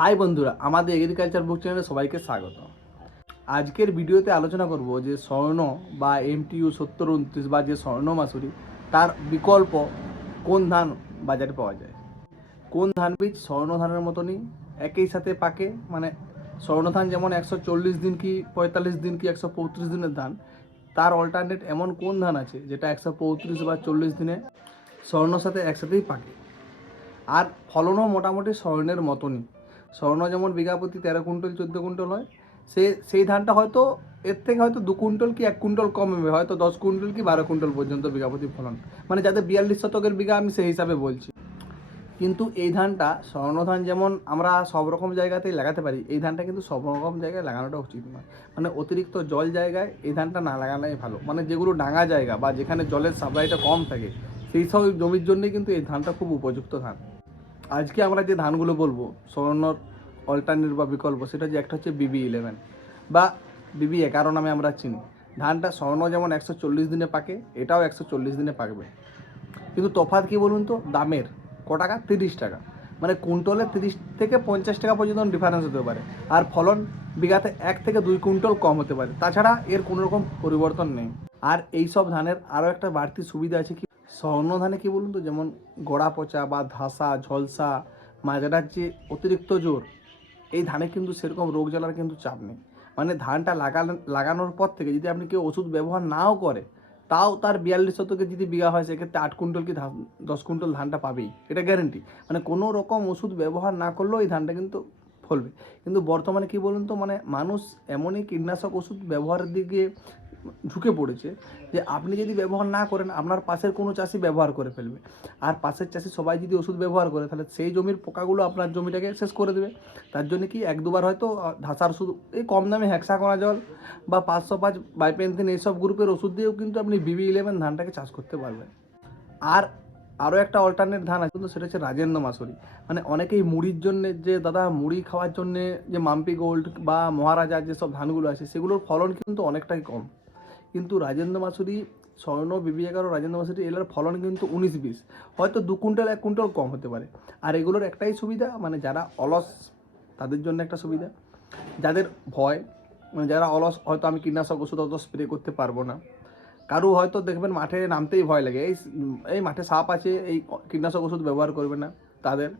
High বন্ধুরা, আমাদের agriculture বুক চ্যানেলে সবাইকে স্বাগত আজকের ভিডিওতে আলোচনা করব যে স্বর্ণ বা এমটিইউ সত্তর উনত্রিশ বা যে স্বর্ণ মাসুরি, তার বিকল্প কোন ধান বাজারে পাওয়া যায়? কোন ধান বীজ স্বর্ণ ধানের মতনই একই সাথে পাকে? মানে স্বর্ণ ধান যেমন একশো চল্লিশ দিন কি পঁয়তাল্লিশ দিন কি একশো পঁয়ত্রিশ দিনের ধান, তার অল্টারনেট এমন কোন ধান আছে যেটা একশো পঁয়ত্রিশ বা চল্লিশ দিনে স্বর্ণর সাথে একসাথেই পাকে? আর ফলনও মোটামুটি স্বর্ণের মতনই। স্বর্ণ যেমন বিঘা প্রতি তেরো কুইন্টাল, চোদ্দ কুইন্টাল হয়, সে, সেই ধানটা হয়তো এর থেকে হয়তো দু কুইন্টল কি এক কুইন্টল কম হবে, হয়তো দশ কুইন্টাল কি বারো কুইন্টাল পর্যন্ত বিঘা প্রতি ফলন। মানে যাদের বিয়াল্লিশ শতকের বিঘা আমি সেই হিসাবে বলছি। কিন্তু এই ধানটা, স্বর্ণ ধান যেমন আমরা সব রকম জায়গাতেই লাগাতে পারি, এই ধানটা কিন্তু সব রকম জায়গায় লাগানোটা উচিত নয়। মানে অতিরিক্ত জল জায়গায় এই ধানটা না লাগানোই ভালো। মানে যেগুলো ডাঙা জায়গা বা যেখানে জলের সাপ্লাইটা কম থাকে, সেই সব জমির জন্যই কিন্তু এই ধানটা খুব উপযুক্ত ধান। আজকে আমরা যে ধানগুলো বলব, স্বর্ণর অল্টারনেট বা বিকল্প, সেটা যে একটা হচ্ছে বিবি ইলেভেন বা বিবি এগারো নামে আমরা চিনি। ধানটা স্বর্ণ যেমন একশো চল্লিশ দিনে পাকে, এটাও একশো চল্লিশ দিনে পাকবে। কিন্তু তফাৎ কী বলুন তো? দামের, ক টাকা? তিরিশ টাকা। মানে কুইন্টলে তিরিশ থেকে পঞ্চাশ টাকা পর্যন্ত ডিফারেন্স হতে পারে। আর ফলন বিঘাতে এক থেকে দুই কুইন্টল কম হতে পারে। তাছাড়া এর কোনো রকম পরিবর্তন নেই। আর এই সব ধানের আরও একটা বাড়তি সুবিধা আছে কি স্বর্ণ ধানে কি বলুন তো? যেমন গোড়া পচা বা ধাসা, ঝলসা মাজরার যে অতিরিক্ত জোর, এই ধানে কিন্তু সেরকম রোগ জ্বালার কিন্তু চাপ নেই। মানে ধানটা লাগানো লাগানোর পর থেকে যদি আপনি কেউ ওষুধ ব্যবহার নাও করে, তাও তার বিয়াল্লিশ শতকে যদি বিঘা হয়, সেক্ষেত্রে আট কুইন্টাল কি ধান, দশ কুইন্টাল ধানটা পাবেই। এটা গ্যারেন্টি মানে কোনো রকম ওষুধ ব্যবহার না করলেও এই ধানটা কিন্তু ফলবে। কিন্তু বর্তমানে কি বলুন তো? মানে মানুষ এমনই কীটনাশক ওষুধ ব্যবহারের দিকে ঝুঁকে পড়েছে যে আপনি যদি ব্যবহার না করেন, আপনার পাশের কোনো চাষি ব্যবহার করে ফেলবে। আর পাশের চাষি সবাই যদি ওষুধ ব্যবহার করে, তাহলে সেই জমির পোকাগুলো আপনার জমিটাকে শেষ করে দেবে। তার জন্য কি এক দুবার হয়তো ধাসার ওষুধ, এই কম দামে হ্যাক্সাকোনা জল বা পাঁচশো পাঁচ বাইপেন্থিন এইসব গ্রুপের ওষুধ দিয়েও কিন্তু আপনি বিবি ইলেভেন ধানটাকে চাষ করতে পারবেন। আর আরও একটা অল্টারনেট ধান আছে, কিন্তু সেটা হচ্ছে রাজেন্দ্র মাসুরি। মানে অনেকেই মুড়ির জন্য, যে দাদা মুড়ি খাওয়ার জন্য যে মাম্পি গোল্ড বা মহারাজার যেসব ধানগুলো আছে, সেগুলোর ফলন কিন্তু অনেকটাই কম। কিন্তু রাজেন্দ্র মাসুরি, স্বর্ণ বিবি ও রাজেন্দ্র মাসুরি এগুলোর ফলন কিন্তু উনিশ বিশ। হয়তো দু কুইন্টাল, এক কুইন্টাল কম হতে পারে। আর এগুলোর একটাই সুবিধা মানে যারা অলস, তাদের জন্য একটা সুবিধা। যাদের ভয় মানে যারা অলস, হয়তো আমি কীটনাশক ওষুধ অত স্প্রে করতে পারব না। কারও হয়তো দেখবেন মাঠে নামতেই ভয় লাগে। এই এই মাঠে সাপ আছে, এই কীটনাশক ওষুধ ব্যবহার করবে না তাদের।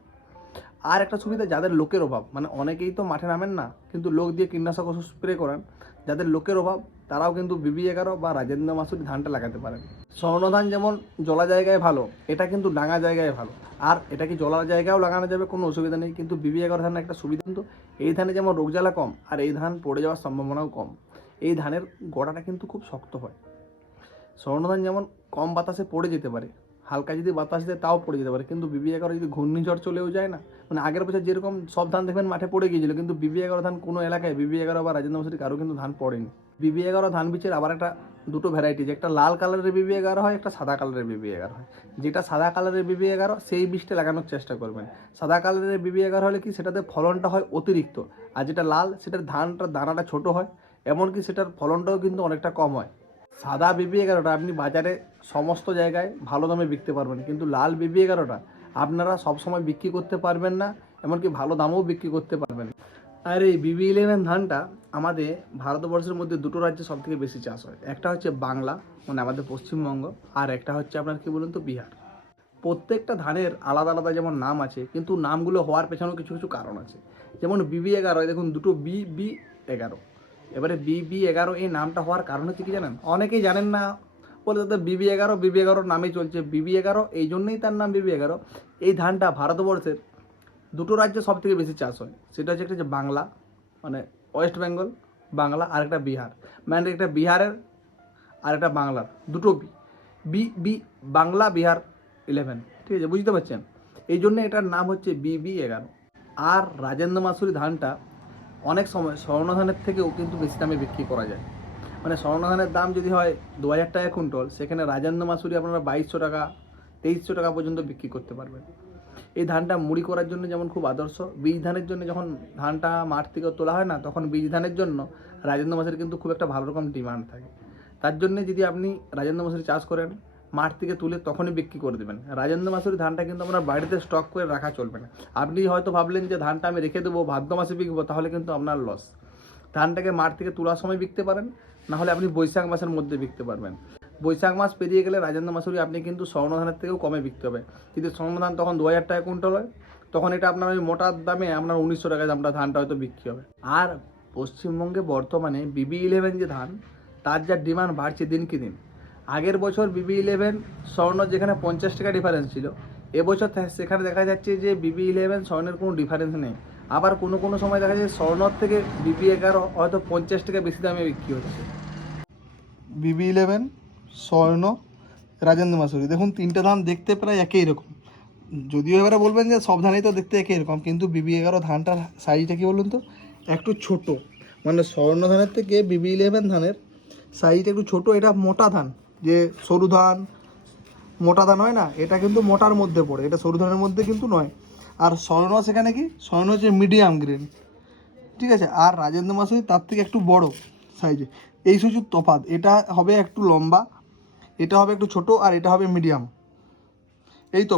আর একটা সুবিধা, যাদের লোকের অভাব মানে অনেকেই তো মাঠে নামেন না, কিন্তু লোক দিয়ে কীটনাশক ওষুধ স্প্রে করান, যাদের লোকের অভাব তারাও কিন্তু বিবি এগারো বা রাজেন্দ্র মাসুরি ধানটা লাগাতে পারেন। স্বর্ণ ধান যেমন জলা জায়গায় ভালো, এটা কিন্তু ডাঙা জায়গায় ভালো। আর এটা কি জলার জায়গায়ও লাগানো যাবে কোনো অসুবিধা নেই, কিন্তু বিবি এগারো ধানের একটা সুবিধা কিন্তু এই ধানে যেমন রোগ জ্বালা কম আর এই ধান পড়ে যাওয়ার সম্ভাবনাও কম, এই ধানের গোড়াটা কিন্তু খুব শক্ত হয়। স্বর্ণধান যেমন কম বাতাসে পড়ে যেতে পারে, হালকা যদি বাতাস দেয় তাও পড়ে যেতে পারে, কিন্তু বিবি এগারো যদি ঘূর্ণিঝড় চলেও যায় না মানে আগের বছর যেরকম সব ধান দেখবেন মাঠে পড়ে গিয়েছিল, কিন্তু বিবি এগারো ধান কোনো এলাকায় বিবি এগারো বা রাজেন্দ্র মাসুরি কারও কিন্তু ধান পড়েনি। বিবি এগারো ধান বীজের আবার একটা দুটো ভ্যারাইটি যে একটা লাল কালারের বিবি এগারো হয়, একটা সাদা কালারের বিবি এগারো হয়। যেটা সাদা কালারের বিবি এগারো, সেই বীজটা লাগানোর চেষ্টা করবেন। সাদা কালারের বিবি এগারো হলে কি সেটাতে ফলনটা হয় অতিরিক্ত, আর যেটা লাল, সেটার ধানটা, দানাটা ছোট হয়, এমনকি সেটার ফলনটাও কিন্তু অনেকটা কম হয়। সাদা বিবি এগারোটা আপনি বাজারে সমস্ত জায়গায় ভালো দামে বিকতে পারবেন, কিন্তু লাল বিবি এগারোটা আপনারা সবসময় বিক্রি করতে পারবেন না, এমনকি ভালো দামেও বিক্রি করতে পারবেন। আর এই বিবি ইলেভেন ধানটা আমাদের ভারতবর্ষের মধ্যে দুটো রাজ্যে সব থেকে বেশি চাষ হয়। একটা হচ্ছে বাংলা মানে আমাদের পশ্চিমবঙ্গ, আর একটা হচ্ছে আপনার কি বলুন তো বিহার। প্রত্যেকটা ধানের আলাদা আলাদা যেমন নাম আছে, কিন্তু নামগুলো হওয়ার পেছনেও কিছু কিছু কারণ আছে। যেমন বিবি এগারো, দেখুন দুটো বি বি এগারো। এবারে বিবি এগারো এই নামটা হওয়ার কারণ হচ্ছে কি জানেন? অনেকেই জানেন না, বলে দাদা বিবি এগারো, বিবি এগারোর নামেই চলছে। বিবি এগারো, এই জন্যই তার নাম বিবি এগারো। এই ধানটা ভারতবর্ষের দুটো রাজ্যে সব থেকে বেশি চাষ হয়। সেটা হচ্ছে একটা যে বাংলা মানে ওয়েস্ট বেঙ্গল, বাংলা আর একটা বিহার। মানে একটা বিহারের আর একটা বাংলার। দুটো B B B, Bangla, Bihar eleven ঠিক আছে, বুঝতে পারছেন? এই জন্য এটার নাম হচ্ছে বিবি এগারো। আর রাজেন্দ্র মাসুরি ধানটা অনেক সময় স্বর্ণ ধানের থেকেও কিন্তু বেশি দামে বিক্রি করা যায়। মানে স্বর্ণ ধানের দাম যদি হয় দু হাজার টাকা কুইন্টল, সেখানে রাজেন্দ্র মাসুরি আপনারা বাইশশো টাকা, তেইশশো টাকা পর্যন্ত বিক্রি করতে পারবেন। এই ধানটা মুড়ি করার জন্য যেমন খুব আদর্শ, বীজ ধানের জন্য যখন ধানটা মাঠ থেকে তোলা হয় না, তখন বীজ ধানের জন্য রাজেন্দ্র মাসের কিন্তু খুব একটা ভালো রকম ডিমান্ড থাকে। তার জন্য যদি আপনি রাজেন্দ্র মাসুরি চাষ করেন, মাঠ থেকে তুলে তখনই বিক্রি করে দেবেন। রাজেন্দ্র মাসুরি ধানটা কিন্তু আপনার বাড়িতে স্টক করে রাখা চলবে না। আপনি হয়তো ভাবলেন যে ধানটা আমি রেখে দেবো, ভাদ্র মাসে বিকবো, তাহলে কিন্তু আপনার লস ধানটাকে মাঠ থেকে তোলার সময় বিকতে পারেন না হলে আপনি বৈশাখ মাসের মধ্যে বিকতে পারবেন। বৈশাখ মাস পেরিয়ে গেলে রাজেন্দ্র মাসুরি আপনি কিন্তু স্বর্ণ ধানের থেকেও কমে বিকতে হবে। যদি স্বর্ণ ধান তখন দু হাজার টাকা কুইন্টাল হয়। তখন এটা আপনার ওই মোটার দামে আপনার উনিশশো টাকায় দামটা ধানটা হয়তো বিক্রি হবে। আর পশ্চিমবঙ্গে বর্তমানে বিবি ইলেভেন যে ধান, তার যা ডিমান্ড বাড়ছে দিনকে দিন। আগের বছর বিবি ইলেভেন স্বর্ণ যেখানে পঞ্চাশ টাকা ডিফারেন্স ছিল, এবছর সেখানে দেখা যাচ্ছে যে বিবি ইলেভেন স্বর্ণের কোনো ডিফারেন্স নেই। আবার কোনো কোনো সময় দেখা যায় স্বর্ণর থেকে বিবি এগারো হয়তো পঞ্চাশ টাকা বেশি দামে বিক্রি হচ্ছে। বিবি ইলেভেন স্বর্ণ, রাজেন্দ্র মাসুরি। দেখুন, তিনটে ধান দেখতে প্রায় একই রকম। যদিও এবারে বলবেন যে সব ধানেই তো দেখতে একই রকম, কিন্তু বিবি এগারো ধানটার সাইজটা কি বলুন তো? একটু ছোট। মানে স্বর্ণ ধানের থেকে বিবি ইলেভেন ধানের সাইজটা একটু ছোট। এটা মোটা ধান। যে সরু ধান, মোটা ধান হয় না, এটা কিন্তু মোটার মধ্যে পড়ে। এটা সরু ধানের মধ্যে কিন্তু নয়। আর স্বর্ণ সেখানে কি? স্বর্ণ হচ্ছে মিডিয়াম গ্রেন ঠিক আছে? আর রাজেন্দ্র মাসুরি তার থেকে একটু বড় সাইজে এই শুধু তফাত এটা হবে একটু লম্বা। এটা হবে একটু ছোট আর এটা হবে মিডিয়াম। এই তো।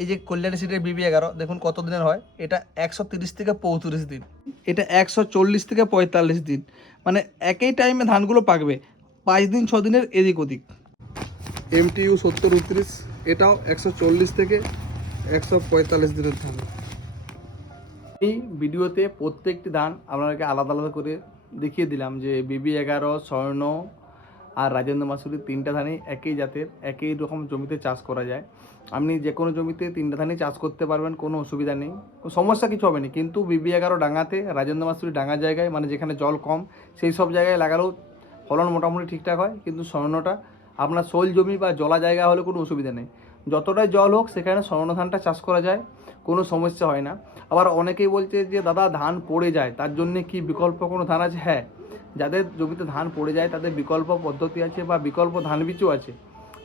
এই যে কল্যাণী সিটের বিবি এগারো দেখুন কত দিনের হয়? এটা একশো তিরিশ থেকে পঁয়ত্রিশ দিন। এটা একশো চল্লিশ থেকে পঁয়তাল্লিশ দিন। মানে একই টাইমে ধানগুলো পাকবে। পাঁচ দিন ছ দিনের এদিক ওদিক। এমটিইউ সত্তর উনত্রিশ এটাও একশো চল্লিশ থেকে একশো পঁয়তাল্লিশ দিনের ধান। এই ভিডিওতে প্রত্যেকটি ধান আপনাদেরকে আলাদা আলাদা করে দেখিয়ে দিলাম যে বিবি এগারো স্বর্ণ আর রাজেন্দ্র মাসুরি তিনটা ধানই একই জাতের, একই রকম জমিতে চাষ করা যায়। আপনি যে কোনো জমিতে তিনটা ধানই চাষ করতে পারবেন, কোনো অসুবিধা নেই। সমস্যা কিছু হবে না, কিন্তু বিবি এগারো ডাঙাতে রাজেন্দ্র মাসুরি ডাঙা জায়গায় মানে যেখানে জল কম, সেই সব জায়গায় লাগালেও ফলন মোটামুটি ঠিকঠাক হয়, কিন্তু স্বর্ণটা, আপনার শোল জমি বা জলা জায়গা হলে কোনো অসুবিধা নেই। যতটাই জল হোক, সেখানে স্বর্ণ ধানটা চাষ করা যায়, কোনো সমস্যা হয় না। আবার অনেকেই বলছে যে, দাদা, ধান পড়ে যায়, তার জন্য কি বিকল্প কোনো ধান আছে? হ্যাঁ যাদের জমিতে ধান পড়ে যায়, তাদের বিকল্প পদ্ধতি আছে বা বিকল্প ধান বীজও আছে।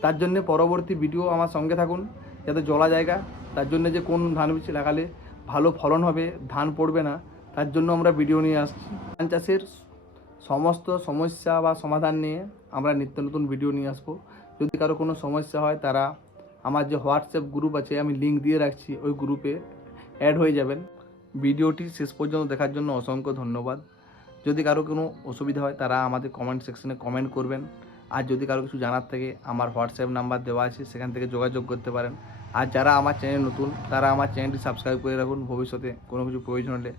তার জন্য পরবর্তী ভিডিও আমার সঙ্গে থাকুন, যাতে জলা জায়গা, তার জন্য যে কোন ধান বীজ লাগালে ভালো ফলন হবে, ধান পড়বে না, তার জন্য আমরা ভিডিও নিয়ে আসছি। ধান চাষের সমস্ত সমস্যা বা সমাধান নিয়ে আমরা নিত্য নতুন ভিডিও নিয়ে আসব। যদি কারও কোনো সমস্যা হয়, তারা আমার যে হোয়াটসঅ্যাপ গ্রুপ আছে, আমি লিঙ্ক দিয়ে রাখছি, ওই গ্রুপে অ্যাড হয়ে যাবেন। ভিডিওটি শেষ পর্যন্ত দেখার জন্য অসংখ্য ধন্যবাদ। যদি কারও কোনো অসুবিধা হয়, তারা আমাদের কমেন্ট সেকশনে কমেন্ট করবেন। আর যদি কারও কিছু জানার থাকে, আমার হোয়াটসঅ্যাপ নাম্বার দেওয়া আছে, সেখান থেকে যোগাযোগ করতে পারেন। আর যারা আমার চ্যানেল নতুন, তারা আমার চ্যানেলটি সাবস্ক্রাইব করে রাখুন। ভবিষ্যতে কোনো কিছু প্রয়োজন হলে